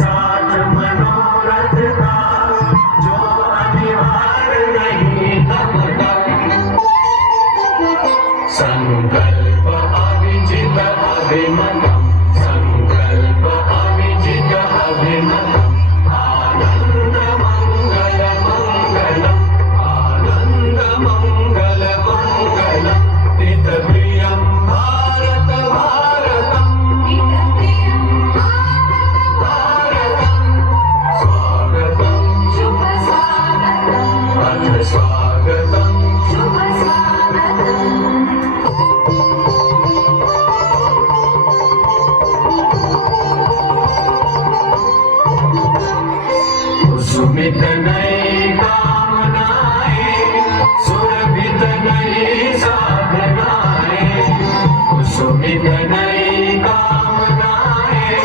साथ मनोरथ का जो अनिवार्य नहीं तब तक संकल्प अविजित अभिमतम् संकल्प अविजित अभिमतम् आनंद मंगल मंगलम् आनंद मंगल मंगलम् नित्यप्रियं भारत भारतम् स्वागतं शुभ स्वागतम् अथ स्वागतं शुभ स्वागतम् सुमित नई कामनाएं सुरभित नई साधनाएं सुमित नई कामनाएं